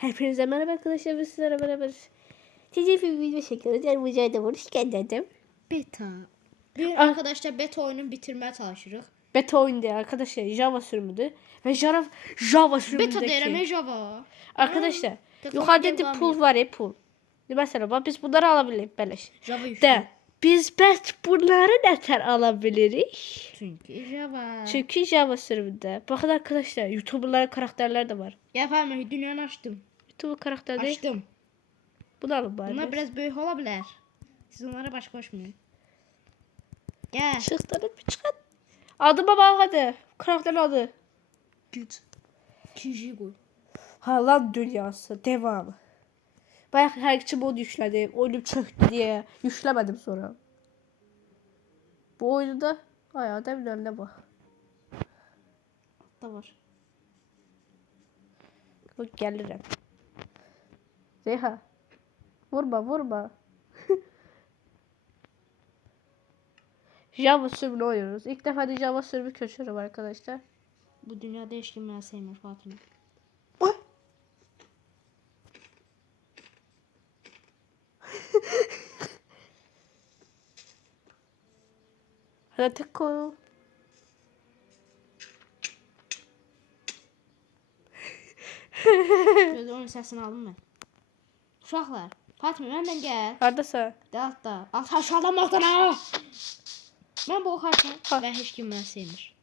Hepinize merhaba arkadaşlar. Biz sizlerle beraber TCF video çekiyoruz. Yani bu cayda vuruş geldim. Beta. Bir arkadaşlar beta oyunu bitirmeye çalışırıq. Beta oyun değil arkadaşlar. Java sürümüdür. Ve Java sürümündeki. Beta deyirəm Java. Arkadaşlar Tek yukarıda oyun da var pul mı? var ya pul. Mesela bak biz bunları alabiliriz beleş. Java yüklü. De biz bunları nətər alabilirik? Çünkü Java. Çünkü Java sürümünde. Bakın arkadaşlar YouTuber'lara karakterler de var. Ya Fahmi dünyanı açtım. YouTube karakter değil. Açtım. Bunu alın bari. Bunlar biraz büyük olabilir. Siz onlara baş koşmayın. Gel. Çıktanıp bir çıkart. Adıma bak hadi. Karakterin adı. Güç. Kijigo. Halan dünyası. Devam. Bayağı herkese mod yükledim. Oyunum çöktü diye. Yüklemedim sonra. Bu oyunda ayağı da önüne bak. Da var. Bak gelirim. Zeyha. Vurma. Java sürümünü oynuyoruz. İlk defa da Java sürümü köşüyorum arkadaşlar. Bu dünyada hiç kim beni sevmiyor Fatma. Hadi tek koy. Gözü onun sesini aldım ben. Uşaqlar. Fatma benden gel. Neredesin? De altta. Alt aşağıdan baktan ha. Ben bu oxarsan Ha. ve hiç kim beni sevmir.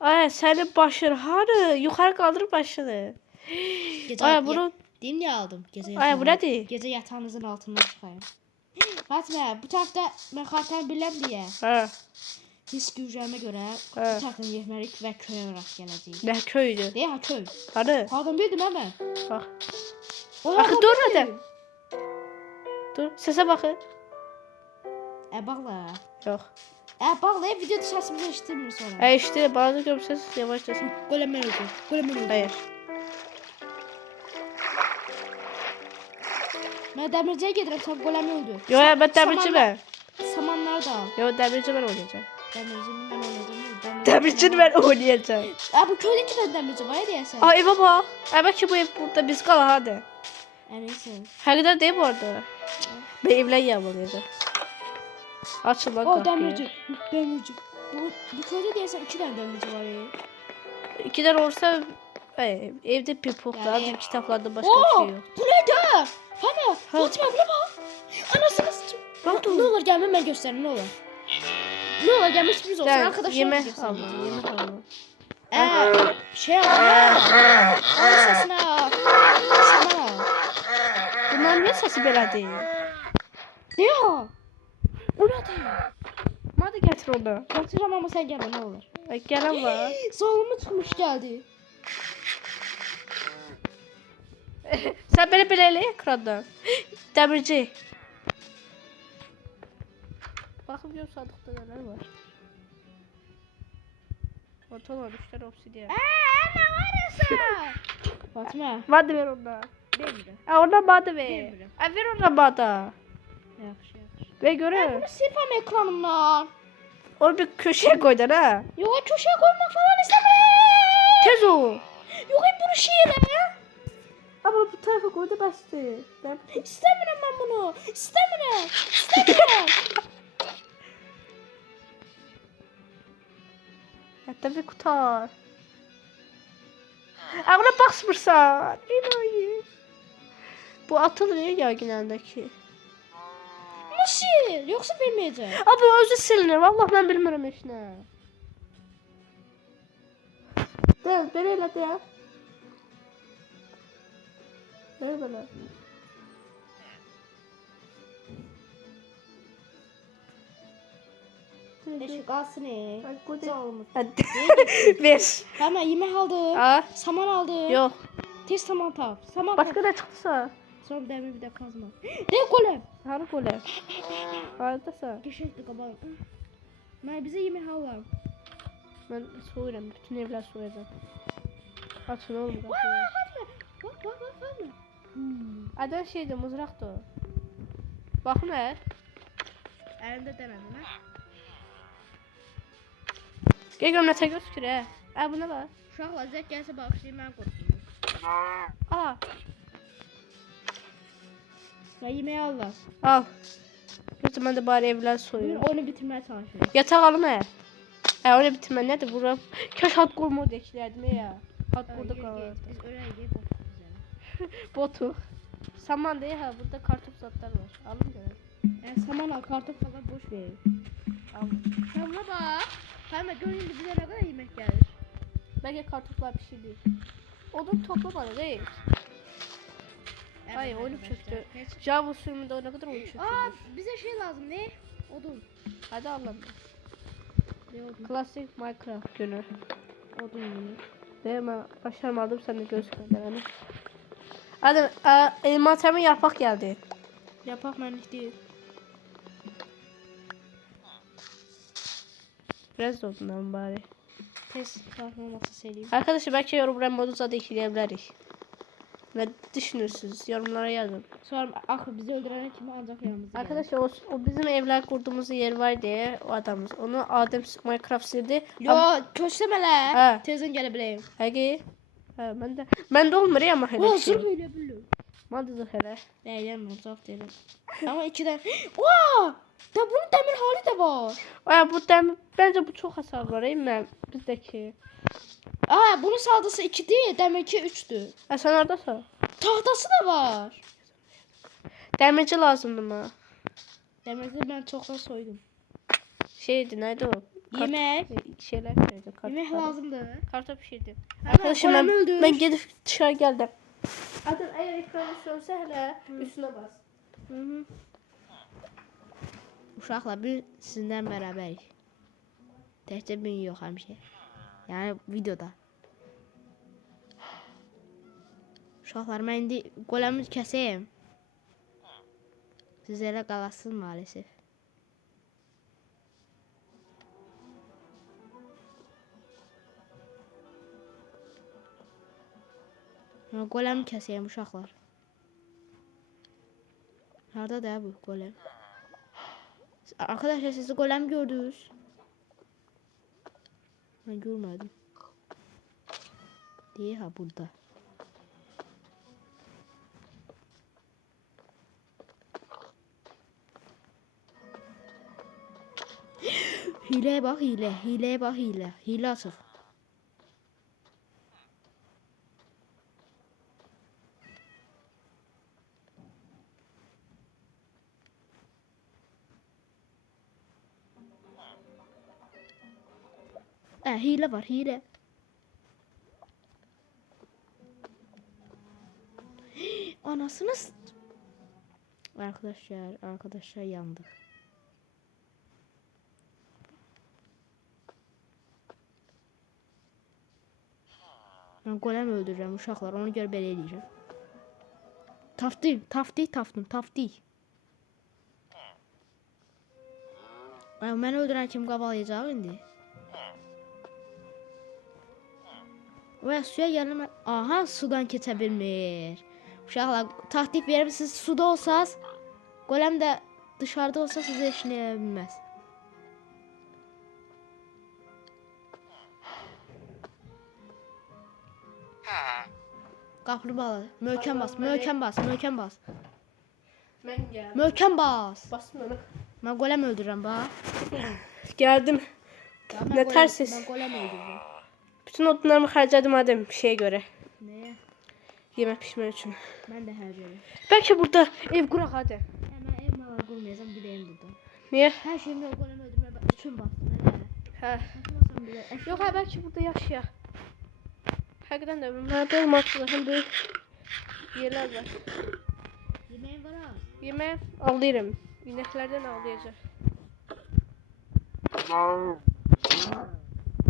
Ay senin başın harı. Yukarı kaldır başını. Gece Ay bunu. Din niye aldım? Gece Ay bu nedir? Gece yatağınızın altından çıkayım. Fatma bu tarafta ben kartlar biləm diye. Ha. His güclərimə görə bu Evet. taraftan getmərik və köyə rast gələcəyik. Ne köydü? Deyə ha köy. Harı? Hardan bildim mən? Bak. O Bakın dur hadi. Dur sese bakın. Bağla. Yok. Bağla video səsimizi eşitmir sonra. İşte bazı görürseniz yavaşlasın. Qoləmən oldu. Qoləmən oldu. Hayır. Mən dəmirciyə gedirəm, sən qoləmən oldu. Yo ya ben demirci ben. Samanlar da al. Yo demirci ben oynayacağım. Dəmircinin mən oynadım. Demirci ben oynayacağım. Bu köydə iki dənə dəmirci var ya deyəsən. Aa eve bak. Eve ki bu ev burada biz kal hadi. Neyse. Hakikaten değil bu arada. Ben evlen yağmalıydı. Açın lan O kapıyı. dəmirci. Dəmirci. Bu köydə deyəsən iki dənə dəmirci var ya. İkiden olursa evde pipoklar, Yani- kitaplarda başka bir şey yok. Bu nədir? Fana, Fatma buna bax. Anasını sıçım. Bak Ne olur gelme ben gösterim ne olur. Ne olur gelme sürpriz olsun Ben arkadaşlar. yemek aldım, yemek aldım. Şey al. Onun sesini al. Saman al. Bunlar niye sesi böyle değil? Ya. O nedir? Hadi getir onu. Kaçıracağım ama sen gelme ne olur. Ay, gelen var. Sağlığımı çıkmış geldi. Sen beni böyle ekranda. Demirci. Bakın diyorum sandıkta neler var. Oto var, 3 tane obsidiyen. Ne var ya sen? Fatma. Hadi ver ondan. Bilmiyorum. Ondan bana ver. Bilmiyorum. Ver ondan bana. Yaxşı. Ve göre. Bunu silpem ekranımdan. Onu bir köşeye koydun ha. Yok köşeye koymak falan istemem. Tez ol. Yok bunu şiire. Ama bu tarafa koy da bastı. İstemiyorum ben bunu. İstemiyorum. Hatta bir kutar. Ama buna basmırsan. İlahi. Bu atılır ya genəldəki. Nasıl? Yoksa bilmeyeceğim. Abi o özü silinir. Vallahi ben bilmiyorum heç nə. Deyil, belə elə deyil. Belə. Eşik kalsın Ay, bu Sağ olun. Hadi. Ver. Hemen yemek aldım. Aa, Saman aldım. yok. Tez saman tap. Saman Başka tap. ne çıktıysa? Sonra demir bir de kazma. Ne golem? Harı golem. Haradasa. Geçekti kabağı. Ben bize yemek alalım. Ben soğuyorum. Bütün evler soğuyacak. Açın oğlum. Bak. Adan şeydi, mızraktı o. Bakın he. Elimde denedim ha. Gel gömlete götür he. Buna bak. Uşaqlar zək gəlsə bağışlayın mən qorxdum. Aa. Ya yemeği al lan. Al. Lütfen ben de bari evler Bugün soyuyorum. oyunu bitirmeye çalışıyorum. Yatak alma. Öyle bitirme nedir buram? Kaş hat kurma deklerdim ya. Hat burada kalır. Biz öyle gibi bakıyoruz yani. Botu. Saman değil ha burada kartop zatlar var. Alın görelim. Saman al, kartop falan boş verin. Alın. Tamam bak. Hemen görün bize ne kadar yemek gelir. Belki kartoplar bir şey değil. Odun toplamadı değil. Hayır oyunu çöktü. Java sürümünde o ne kadar oyun çöktü. Bize şey lazım ne? Odun. Hadi Allah'ım. Ne odun? Klasik Minecraft günü. Odun yine. Değil mi? Başarmadım sen de gözükmeden hani. Hadi elmasıma yaprak geldi. Yapak benlik değil. Biraz da odundan bari. Pes kalkmaması seriyim. Arkadaşlar belki yorumlara modu da ekleyebiliriz. Ne düşünürsünüz? Yorumlara yazın. Sonra bizi öldüren kimi ancak yanımızda. Arkadaşlar o bizim evler kurduğumuz yer var diye o adamız. Onu Adem Minecraft sildi. Yo köşlemeler. Ha. Tezden gelebileyim. Hadi. Ha ben de olmuyor ama hele. Nasıl böyle biliyorum. Madı da hele. Değilim uzak değilim. Ama içiden. Vaa! Da bunun demir hali de var. Aa bence bu çok hasar var değil mi bizdeki? Bunun saldırısı 2 değil, demek 3'tü. Ha sen oradasın. Tahtası da var. Demirci lazımdı mı? Demirci ben çoktan soydum. Şeydi neydi o? Yemek. Şeyler şeydi. Yemek lazımdı. Kartop pişirdi. Hemen Arkadaşım golemi öldür. ben gidip dışarı geldim. Adam eğer ekranı sönse hele üstüne bas. Hı. Uşaqlar bir sizinlə bərabərik. Təkcə ben yox həmişə. Yəni videoda. Uşaqlar mən indi qoləmi kəsəyim. Siz elə qalasınız maalesef. Mən qoləmi kəsəyim uşaqlar. Harada da bu golem? Arkadaşlar siz de golem gördünüz. Ben görmedim. Diye ha burada. Hileye bak hile. Hileye bak hile. Hile açık. Hile var hile. Anasını arkadaşlar yandık. Ben golem öldürürüm uşaqlar, onu görə belə eləyəcəm. Tafti. Mən öldürən kim qavalayacaq indi? Ve suya gelme. Aha sudan geçebilmir. Uşaqlar taktik verim siz suda olsanız golem de dışarıda olsa sizi işleyebilmez. Kaplumbağa. Möhkəm bas. Möhkəm bas. Bastım onu. Ben golem öldürürüm bak. Geldim. Ne tersiz. Ben golem öldürürüm. Bütün odunlarımı harcadım Adem bir şeye göre. Neye? Yemek pişirmek için. Ben de her yere. Belki burada ev kurak hadi. Hemen ev malı kurmayacağım gideyim buradan. Niye? Her şeyimi o golem öldürmeye bütün bastım. Neden? Ha. Taşımasam bile. Yok ha belki burada yaşayak. Hakikaten de ömrümlerde olmaktadır. Hem böyle yerler var. Yemeğim var ha. Yemeği alıyorum. İneklerden ağlayacak.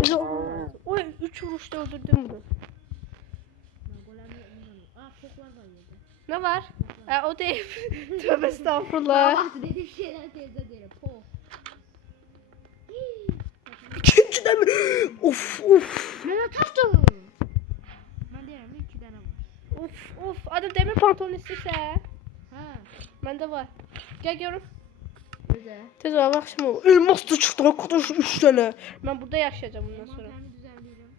Bize olmaz. Oy 3 vuruşta öldürdüm bunu. Ben golemi bilmiyorum. Foklar var yerde. Ne var? O değil. Tövbe estağfurullah. Bak dediğim şeyler teyze derim. Pok. İkinci de mi? Of. Mehmet Taştı. Ben derim 2 tane var. Of. Adam demir pantolon istese. Ha. Bende var. Gel görüm. Güzel. Tez ol akşam ol. Elmas da çıktı arkadaş 3 tane. Ben burada yaşayacağım bundan sonra. Ben düzenleyeceğim.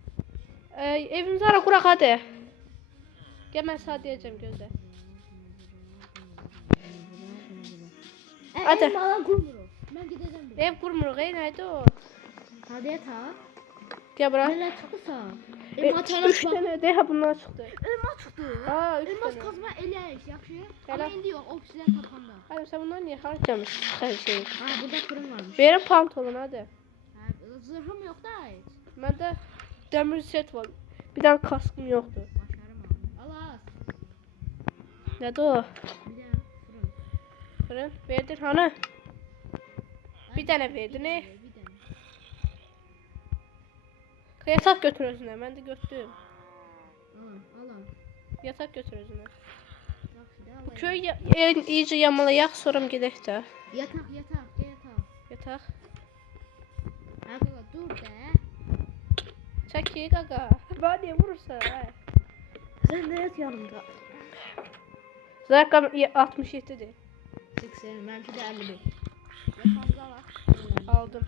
Evimizi ara kurak hadi. Gel ben sana diyeceğim gözle. Hadi. Elmala qurmuruq. Mən gedəcəm. Ev kurmuruq, neydi o? Hadi yata. Gel bura. Nələr çıxdısa? Elma üç tane de ha bunlar çıktı. Elma çıxdı. Aa, üç Elmas tane. kazma eləyək, yaxşı? Gələ. Amma indi yox, obsidian tapanda. Hadi sen bunlar niye harcamış her şeyi? Ha, burada fırın varmış. Verin pantolon hadi. Ha, zırhım yox da heç. Bende demir set var. Bir tane kaskım yoktu. Başarım al. Al az. Nerede o? Bir də fırın. Fırın. Verdin hani? Bir tane verdin ne? Bir dənə. Yatak götür özüne. Ben de götürdüm. Al, al. Yatak götür özüne. Yaxşı da al. Köy iyice yamalayaq sonra gedək də. Yataq, yataq, yataq. Yataq. Ha, qaqa, dur da. Çəki qaqa. Bana niye vurursan? Hə? Sən də yat yanımda. Zarqam 67'dir. 80, mənimki də 51. Yatağımıza alaq. Aldım.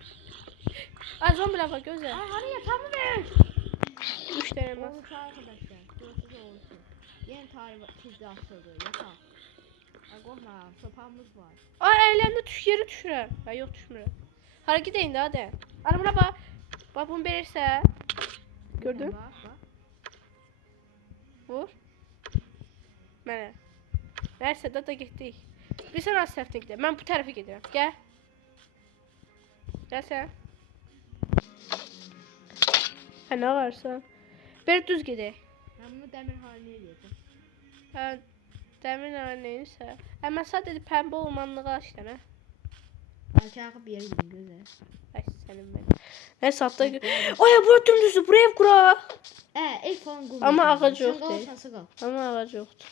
Ay zombiler var gözle. Ay, hani yatağımı ver. 3 tane var. Olmuş arkadaşlar. Burası da olsun. Yeni tarih çizdi açıldı. Yatak. Ay, qorxma, sopamız var. Ay əyləndə yeri düşürəm. Ya yox düşmürəm. Hara gedəyin də hadi. Ana buna bax. Bax bunu verirsə. Gördün? Bak, bak. Vur. Mənə. Nəysə da getdik. Bir sən az səftingdə. Mən bu tərəfə gedirəm. Gəl. Gəl sən. Hə nə varsa. Bir düz gedək. Mən bunu dəmir haline eləyəcəm. Hə dəmir neysə. Mən sadəcə pəmbə olmanlığa işlənə. Aşağı bir yere gidin gözə. Ay sənin mən. Nəysə atda. Ay bura dümdüzdür. Buraya ev quraq. Ev falan qurma. Amma ağac yoxdur. Sən qalsan, sən qal. Ama ağac yoktu.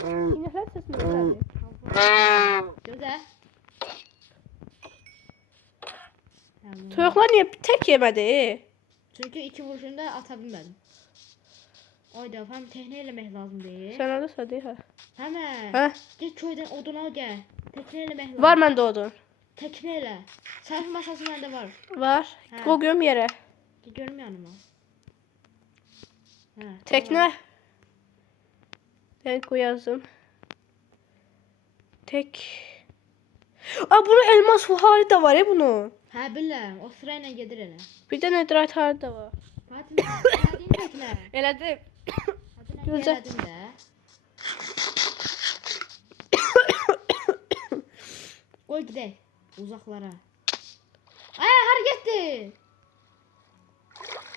İnəklər səsini gəldi. Gözə. Toyuqlar niye tek yemedi? Çünkü iki vuruşunda ata bilmədim. Oyda, həm təhnə eləmək lazım deyil. Sen orada sadece ha. Həmən. Hə? Get köydən odun al gəl. Tekne eləmək lazım. Var məndə odun. Tekne elə. Sərf masası məndə var. Var. Hə. Koyuyorum yere. Get görüm yanıma. Hə. Tekne. Ben koyazım. Tek. Aa bunun elmas hali de var ya bunun. Hə bilirəm. O sırayla gedir elə. Bir de netherite hali de var. Fatih, gəldiyin tekne. Elədim. Hadi Gözə. gəldim də. Qoy gedək uzaqlara. Ay, hara getdi?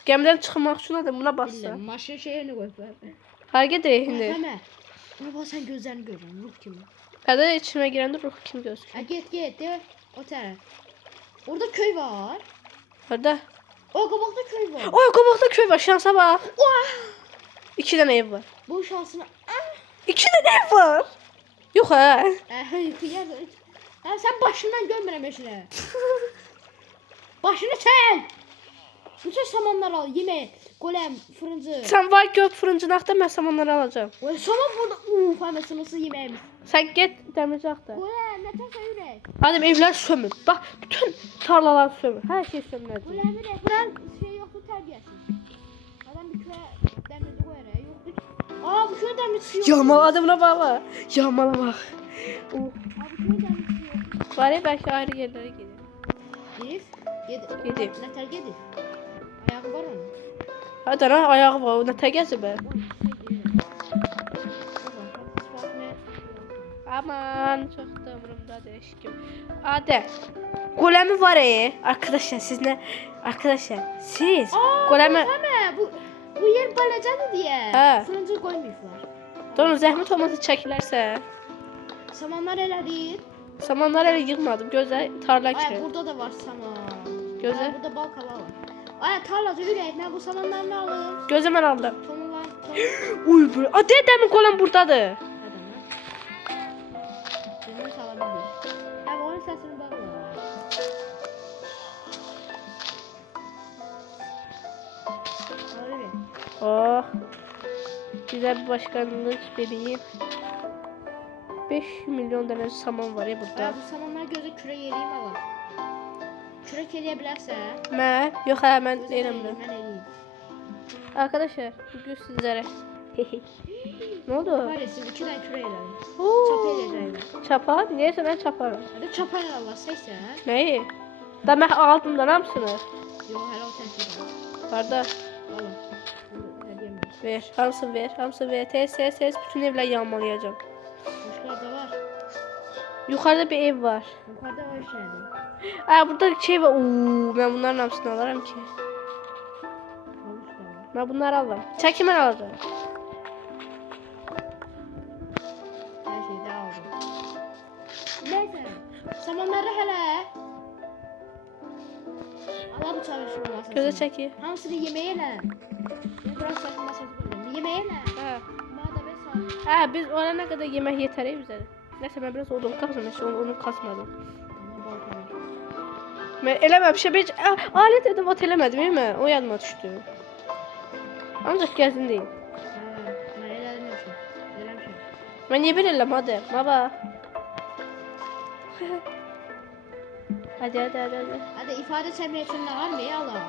Gemiden çıkmak için de buna Bilirəm, bassa. maşın şeyini qoyublar. Hareket edin şimdi. Həmə. Buna bax sən gözlərini görürəm, ruh kimi. Hadi içime giren de ruh kim gözüküyor. Ha get, de o tərəf. Orada köy var. Orada. O qabaqda köy var. Oy kabakta köy var şansa bak. Oy! 2 tane ev var. Bu şansına. 2 tane ev var. Yok ha. Yuxuya. Ha sən başından görmürəm eşinə. Başını çək. Bütün samanlar al, yemək, golem, fırıncı. Sen var gök fırıncınaqda mən samanları alacağım. O saman burada. Anasınısı yeməyimiz. Sen git demircaqda. Golem, nə tərsə ürək. Hadi evler sömür. Bak bütün tarlalar sömür. Her şey sömürəcək. Golem ürək. Buran şey yoxdur, tərbiyəsiz. Adam bir köyə dəmirci qoyar, yoxdur. Aa, bu köyə dəmirçisi yoxdur. Yağmaladı buna baba. Yağmala bak. Oh. Aa, bu köyə dəmirçisi yoxdur. Var ya belki ayrı yerlere gelir. Gedib. Gedib. Nətər gedib? Ayağı var onun. Hadi ana ayağı var. O ne tegezi be. Aman çok da umurumda değil kim. Hadi. Golemi var arkadaşlar siz ne? Arkadaşlar siz golemi Həmə, bu yer balacadır deyə. Hə. Fırıncı qoymayıblar. Donun zəhmət olmasa çəkilərsə. Samanlar elədir. Samanlar elə yığmadım. Gözə tarla Ay, kirir. burada da var saman. Gözə. Ay, burada bal kala var. Ay, tarlacı ürək, mən bu samanlarını alım. Gözə mən aldım. Tomular, Uy bu. A dedəmin golem burdadır. Bizim salabildik. Ya, onun səsini bağla. Öyle. Oh. Güzel bir başkanlık vereyim. 5 milyon tane saman var ya burada. Ay, bu samanlar gözə kürək eləyim ala. Kürək eləyə bilərsən? Mən yox hə mən Gözə deyirəm eləyim, də. mən eləyim. Arkadaşlar bugün sizlere Ne oldu? Var ya siz 2 tane küre eləyin. Oo. Çapa eləyəcəklər. Çapa? Niye sana çaparım? Hadi çapa elə Allah səksən. Neyi? Demek aldım da hamısını. Yox, hələ o təkdir. Varda. Valla. Hədiyəm var. Ver. Hamısını ver. Hamısını ver. Tez. Bütün evler yağmalayacağım. Başqa da var. Yukarıda bir ev var. Yuxarıda var şeydir. Aa burada şey var. Oo, ben bunların hamısını alırım ki. Havuç da var. Ben bunları alırım. Çəki mən alacağım. Hər şeyi də aldım. Nəysə. Samanları hələ. Allah bu çalışır masasını. Gözə çəki. Hamısını yeməyə elə. Ya biraz saçma masası qoyuram. Yeməyə elə. Hə. Bana da bir saat. Hə biz oraya kadar yemek yeter bize. Neyse ben biraz odun kazdım. Onu kasmadım. Ama balta var. Ben eləməmişəm heç alet edevat eləmədim mi? O yadıma düşdü. Ancaq gəzin deyim. Ha, mən elədim yoxsa. Eləmişəm. Mən niyə belə eləmədim? Baba. hadi. Hadi ifadə çəkmək üçün nə var mı Allah?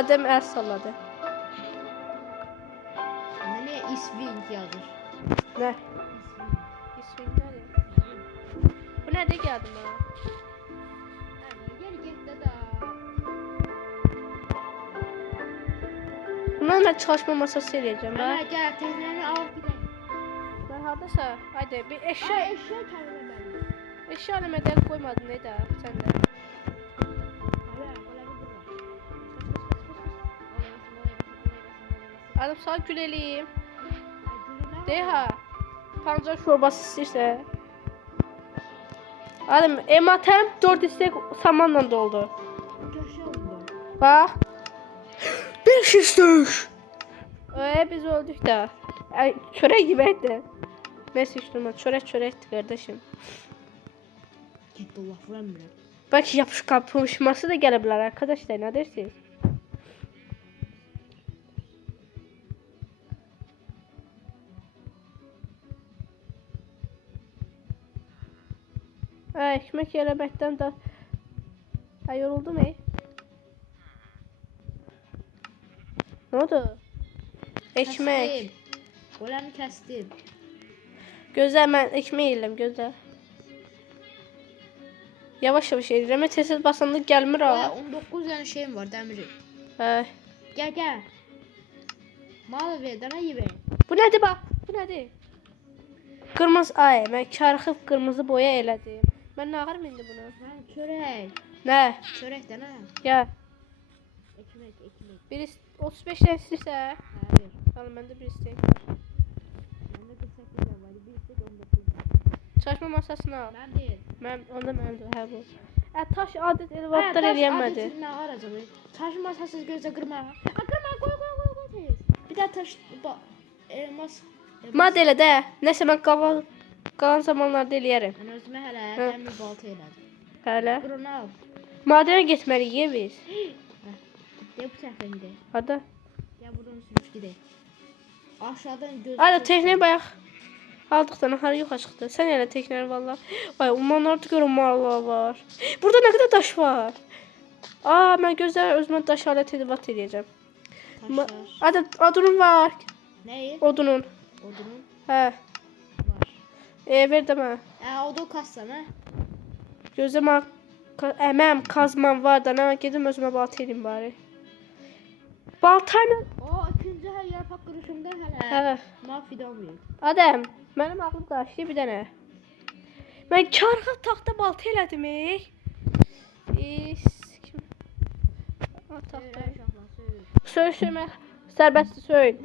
Adam əl salladı. Nə isving yazır. Nə? İsmin nədir? Bu nədir gəldi mənə? Gel getdə də. Bundan da çalışma masası eləyəcəm Hə, ha. gəl, təhləni alıb gedək. Ben hardasa? Haydi bir eşya Eşya kəlmə mənim. eşya eləmədən qoymadın ne də sən də. Adam sağ gül eləyim. De ha. Pancar şorbası istəyirsə. Adam ematem 4 istek samanla doldu. Bak. 5 istek. Biz öldük de. Çörek yemekti. Neyse işte çörek kardeşim. Git Allah vuramıyor. Belki yapışması da gelebilir arkadaşlar, ne dersiniz? Ekmek yelemekten de yoruldum Ne oldu? Ekmek. Olanı kestim. Gözler ben ekmek yiyeyim gözler. Yavaş edirəm. Tez basanda gəlmir ha. 19 tane şeyim var demiri. Hə. Gel. Mal ver dana ye. Bu nədir bax? Bu nədir? Qırmızı ay, mən karxıb qırmızı boya elədim. Mən nə ağarım indi bunu? Ben çörek. Nə? Çörek dana. Ya, Ekmek. bir 35 tane istəyirsə, Ha ver. alın məndə bir istəyim. Bende 48 tane var. Bir istek 19. Çalışma masasını al. Ben değil. Onda mənimdir, hə bu. Taş adət elvatlar eləyənmədi. Ne aracağım? Taş masasız gözle kırma. Kırma koy. Tez. Bir daha taş elmas. Maddə elə də. Nəsə mən qalan zamanlarda eləyərəm. Ben özüme hele Hı. demir balta elədim. Hələ. Bunu al. Madənə getməliyik biz. Gel bu tərəfdən gidelim. Hadi. Gel buradan sürüş gidelim. Aşağıdan göz. Hadi tekneyi bayaq aldıqdan harı yoxa çıxdı. Sən elə tekneyi valla. Vay umanlarda görə mallar var. Burada nə qədər daş var. Mən gözlər özümə daş alət edib eləyəcəm. Taşlar. Odunun var. Neyi? Odunun. Odunun Hə. var. Ver demə. Odun kassana. Gözümə mənim kazmam var da nə gedim özümə balta eləyim bari. Baltayla. O ikinci her yarpak kırışımda hele. Hə. Mahfidan verir. Adam, mənim ağlım qarışdı bir dənə. Mən karxıb taxta balta elədim. Kim? Taxta. Söymə. Sərbəstdir söyün.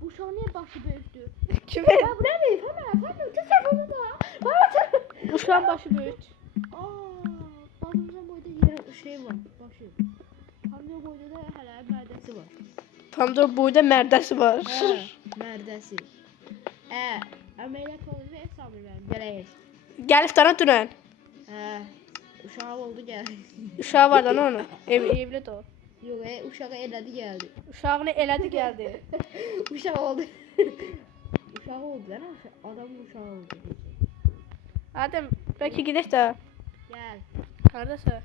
Bu uşaq niye başı böyüktü? Kimi? Ya bu ne değil? Fana telefonu da. Uşağın başı böyük. Balımızın boyda yer şey var. Başı. Hamle boyda da hele merdesi var. Pomidor boyda mərdəsi var. Merdesi. Ameliyat oldu ve hesabı verim. Geleyiz. Gəlib dana dünən. Uşağı oldu geldi. Uşağı var dana onun. Evli də o. Yok uşağı eledi geldi. Uşağını elədi gəldi. Uşağı oldu. Uşağı oldu lan adamın uşağı oldu. Adem, bəlkə gedək də. Gel. Hardasa?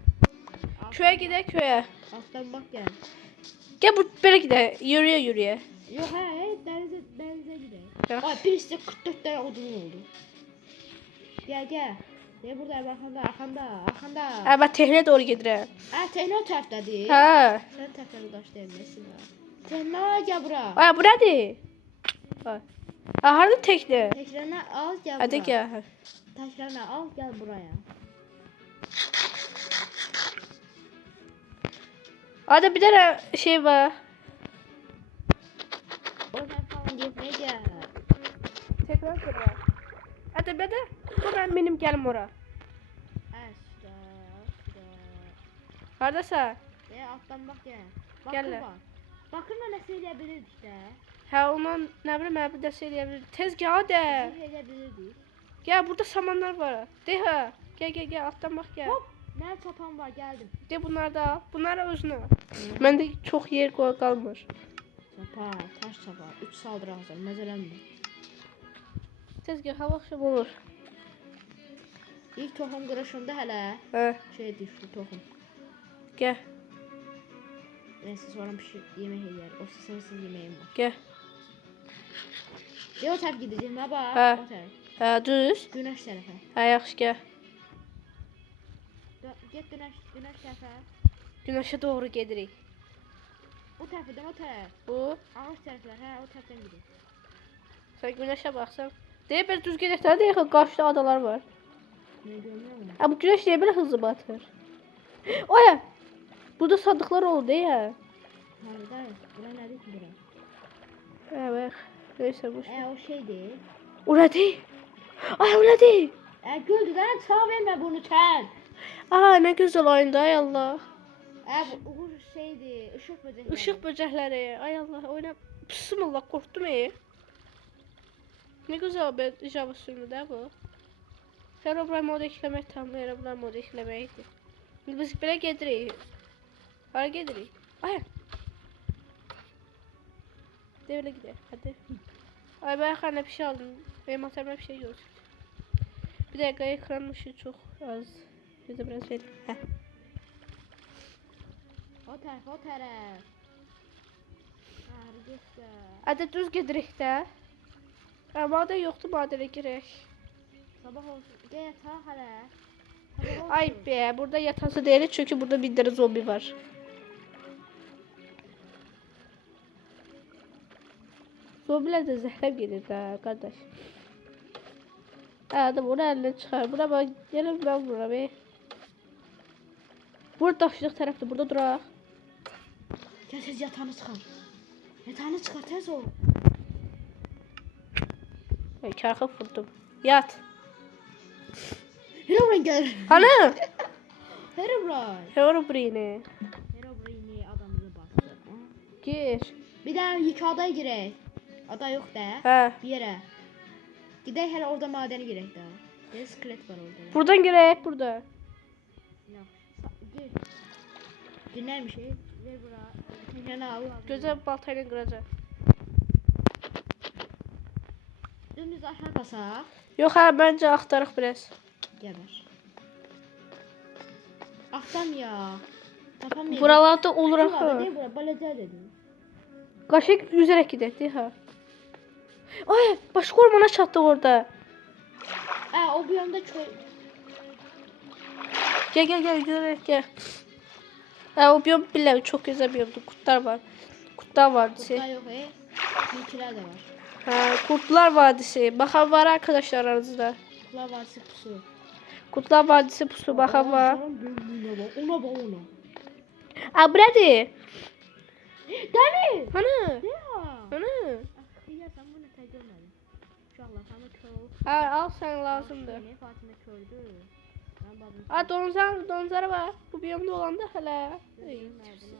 Köyə gedək köyə. Alttan bak gel. Gəl bu belə gedək. Yürüyə. Yok denize gidelim. Yaxşı. Ay birisi 44 tane odun oldu. Gel. Ne burada arkanda. Ben tekneye doğru gedirəm. Tekne o tərəfdədir. Hə. Sen tekrar daşlayabilirsin ha. Tekne gel bura. Ay bu nədir? Ay. Harda tekne? Tekrar al gel Hadi bura. gel. Taşlarını al gel buraya. Ada bir tane şey var. Oradan falan gezmeye gel. Tekrar tekrar. Hadi be de. Bu benim gelim ora. Şurada. Haradasa? Alttan bak gel. Gel Bakır lan. var. Bakırla ne söyleyebilirdik işte. Ha onun ne bileyim ben bir de söyleyebilirim. Tezgahı de. Söyleyebilirdik. Gel burada samanlar var. De ha. Gel alttan bak gel. Hop. Nerede çapan var geldim. De bunlar da al. Bunlar özüne. Bende çok yer kalmış. Çapa, taş çapa. 3 saldırı hazır. Mezelenme. Tezgah hava akşam olur. İlk tohum kırışında hele. He. Şey düştü tohum. Gel. Neyse sonra bir şey yemek yer. O sınırsız yemeğim var. Gel. Bir o taraf gideceğim baba. He. O taraf. Ha düz. Güneş tarafa. Ha yaxşı gel. Git güneş tarafa. Güneşe doğru gedirik. O tarafa o taraf. Bu. Ağaç taraflar. He o taraftan gidelim. Sen güneşe baksan. De bir düz gedəkdə de karşıda adalar var. Ne görmüyor musun? Ha bu güneş niye böyle hızlı batır? Oya. Burada sandıklar oldu ya. Harika. Bura nedir ki bura? Evet. Neyse bu. O şeydi. O ne değil? Ay o ne değil? Güldüden sağ verme bunu sen. Aa ne güzel oyundu ay Allah. Bu şeydi. Işık böcekleri. Işık böcekleri. Ay Allah oyna. Bismillah korktum iyi. Ne güzel bir icabı sürümü de bu. Herobrine modu eklemek tam Herobrine modu eklemekti. Biz böyle gedirik. Hara gedirik. Ay. De öyle gidelim hadi. Ay ben karnına bir şey aldım. Benim materime bir şey gözüktü. Bir dakika ekranın ışığı çok az. Bize biraz verin. Heh. O taraf. Harika. Hadi düz gedirik de. Ama da yoktu madene girek. Sabah olsun. Gel yatağa hala. Sabah olsun. Ay be burada yatası değil çünkü burada bir tane zombi var. Zombiler de zehrem gelir de kardeş. Adam onu eline çıkar. Buna bak gelin ben buna be. Burada taşıyacak tarafta burada durak. Gel tez yatağını çıkar. Yatağını çıkar tez ol. Ay çarkı vurdum. Yat. Herobrine gel. Ana. Herobrine. Herobrine. Herobrine adamını bastı. Gir. Bir daha iki adaya girek. Ada yok da. He. Bir yere. Gidelim hele orada madene girek daha. Bir iskelet var orada. Buradan girek burada. Yok. Gir. Dinler bir şey. Ver bura. Tekneni al. Göze baltayla kıracak. Dümdüz aşağı kasa. Yok ha bence aktarık biraz. Geber. Aktam ya. Tapamıyorum. Buralarda olur Şuralarda axı. değil bura. Balaca dedim. Qaşıq yüzərək gedək ha. Ay, başqa ormana çatdıq orada. O bir yanda köy. Gel yüzərək gel. O biyom bilirəm çox gözəl biyomdur. Kurtlar var. Kurtlar vadisi. Kurtlar yok Tilkiler de var. Ha, Kurtlar vadisi. Baxan var arkadaşlar aranızda. Kurtlar vadisi pusu. Kurtlar vadisi pusu baxan var. Ona bak ona. A, bu nədir? Deli. Ana. Ya. Ana. Ya sen bunu tek görmedin. İnşallah sana kör. Ha, al sən lazımdır. Ne Fatime kördü. Ben babam. A, donuzlar var. Bu biyomda olanda hələ.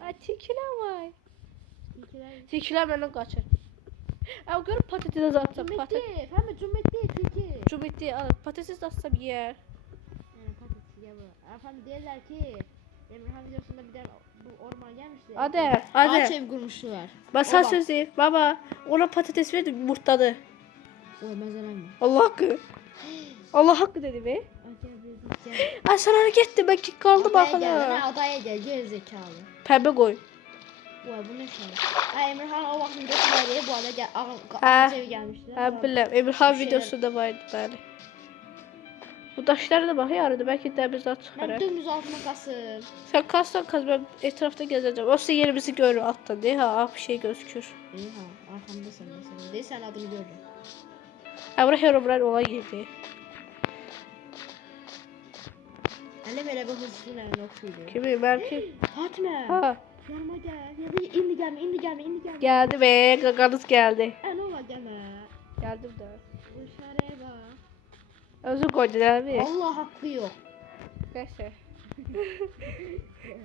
Ay, tilkilər var. Tilkiler. Tilkilər məndən qaçır. Ay, gör patates zatsam. Cümletti. Efendim cümletti. Tilki. Cübetli patates atsam yer. Patates ya bu. Efendim diyorlar ki Emirhan videosunda bir de bu orman gelmişti. Hadi. Ağaç ev kurmuşlar. Bak sen Baba. söz değil. Baba ona patates verdi yumurtladı. O mezelenme. Allah hakkı. Allah hakkı dedi be. Ay sana hareket de ben kaldım Adaya gel. arkada. Adaya gel. Geri zekalı. Pembe koy. Vay bu ne şey? Ha Emirhan o vakit videosundaydı. Bu arada Ha. Çevi gelmişti. Ha bilirəm. Emirhan Bir şeyler- videosu da vardı bəli. Bu daşlara da bax yarıdı. Bəlkə dəmizat Ben çıxarır. dümdüz altına kasım. Sen kassan kaz ben etrafta gezeceğim. O size yerimizi görür altta değil ha bir şey gözükür. İyi ha arkamdasın mesela. Değil sen adını gördün. Ha bura Herobrine olay girdi. Hele böyle bir hırsızın eline okuydu. Kimi belki. Fatma. Ha Yanıma gel. Ya da indi gelme, indi gelme, indi gelme. geldi be gaganız geldi. Ola gelme. Geldim de. Bu işareye bak. Özür koydun abi. Allah hakkı yok. Neyse.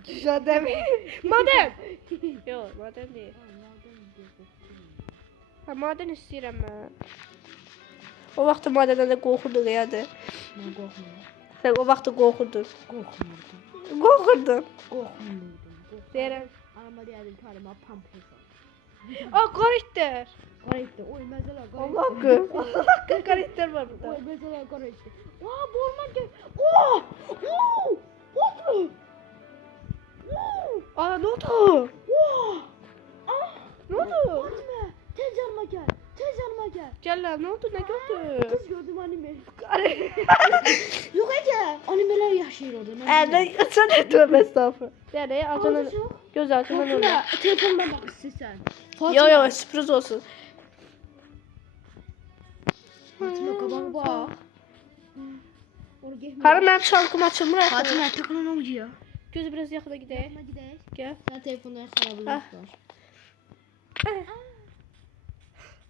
Güzel değil mi? Maden. Yok maden değil. Ha maden istəyirəm mən. O vaxt madəndən də qorxurdun yadı. Ben korkmuyorum. Sen o vaxt qorxurdun. Korkmuyordum. Qorxurdun. Korkmuyordum. Deyirəm. Anama diyelim karıma pampers al. Aa karakter. Karayipti. Oy mesela Allah hakkı. Allah hakkı karakter var burada. Oy mesela karayipti. Aa borma gel. Oo! Oo! Oo! Aa ne oldu? Oo! Ah! Ne oldu? Fatma, tez yanıma gel. Tez yanıma gel. Gel lan ne oldu ne gördün? Kız gördüm anime. Yok Ece. Animeler yaşıyor orada. Elde sen de tövbe estağfurullah. Yani acının Aldı çok. göz altından öyle. Fatma telefondan bak istersen. Yo yo sürpriz olsun. Fatma kabak bak. Onu gehme. Karım benim şarkım açılmıyor. Fatma takılan ne oluyor? Gözü biraz yakına gidelim. Yanıma gidelim. Gel. Sen telefondan sarabilirsin. Ah.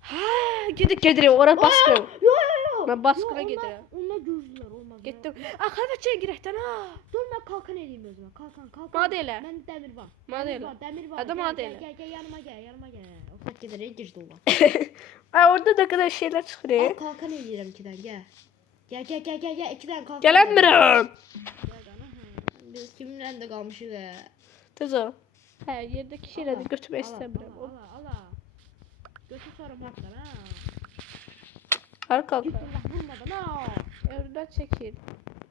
Ha gidip geliyor oraya baskın. Yo yo yo. Ben baskına Yo, gidiyorum. Onlar gözlüler olmaz. Gittim. Aa kahveciye girekten ha. Dur ben kalkan edeyim o zaman. Kalkan. Madele. Ben demir var. Madele. Demir var. Hadi Gel, madele. Gel yanıma gel. O sak gider girdi ola. Ay orada ne kadar şeyler Al çıkıyor. kalkan edeyim ikiden gel. Gel. İkiden kalkan. Gelemiyorum. Gel ana. Biz kiminle de kalmışız ya. Tez ol. He yerdeki şeyleri götürmek Ala, istemiyorum. Ala. Götür sonra haklar ha. Arka Git Allah vurmadan ha. Evden çekil.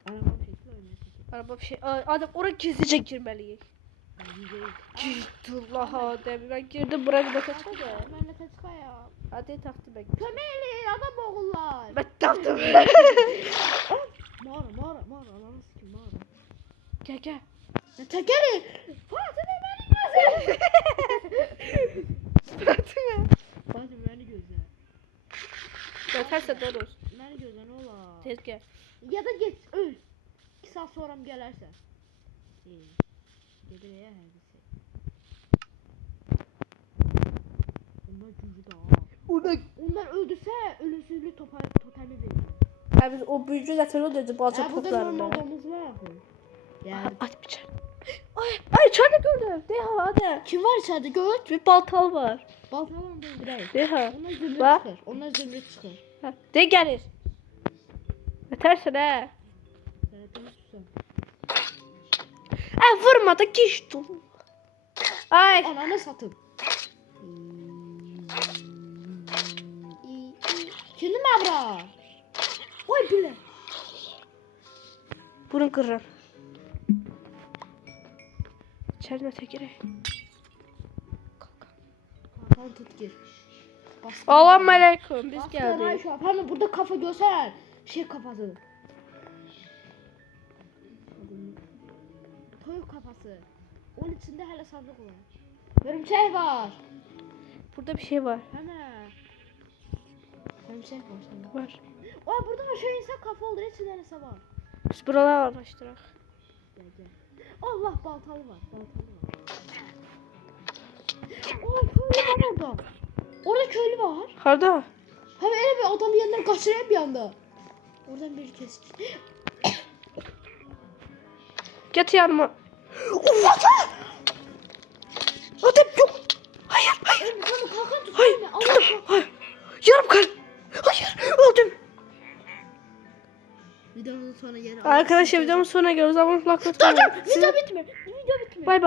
Arabam çekil öyle çekil. Araba bir şey. Ay, adam oraya gizlice girmeliyiz. Ben yiyeceğim. Allah Adem ben girdim buraya da kaçmadı. Ben de kaçkaya. Hadi taktım ben. Kömeli adam oğullar. Ben taktım. Mağara ananı sikim mağara. Gel. Ya tekeri. Fatih beni gözle. Fatih beni gözle. Ben terse dururuz. Beni gözle ne ola. Tez gel. Ya da git öl. 2 saat sonra mı gelersen. İyi. Gelir ya her bir şey. Onlar cücü daha. Onlar öldürse ölümsüzlük totemi verir. Ha biz o büyücü zaten o dedi balca Ya burada toplarında. normal domuz var. Yani. Hadi bir çay. Ay içeride gördüm. Deha hadi. Kim var içeride göt? Bir baltal var. Baltalan öldüreyim. Deha. Onlar zümrüt Bak. çıkar. Onlar zümrüt çıkar. Ha, de gelir. Yetersin he. Zaten susam. Vurma da geçtim. Ay. Ananı satım. Şimdi mi abra? Oy bile. Bunu kırarım. İçerine tekere. Kalkan tut gir. Allah'ım aleyküm. Biz geldik. Şu an. Pardon burada kafa göster. Şey kafası. Toyuk kafası. Onun içinde hele sandık var. Örümcek var. Burada bir şey var. Hemen. Örümcek var sende. Var. Oy burada da şu insan kafa olur. İçinde neyse var. Biz buraları araştırak. Gel. Allah baltalı var. Oy köylü var orada. Orada köylü var. Harda? Hem öyle bir adam yanından kaçırayım bir anda. Oradan biri kesik. Get yanıma. Adem yok. Hayır. Oğlum kalkan tut. Hayır. Tuttum. Hayır. Yarım kal. Hayır. Öldüm. Videomuzun sonra yeni Arkadaşlar videomun sonuna geliyoruz ama kulaklık. Video bitmiyor. Video bitmiyor. Bay bay.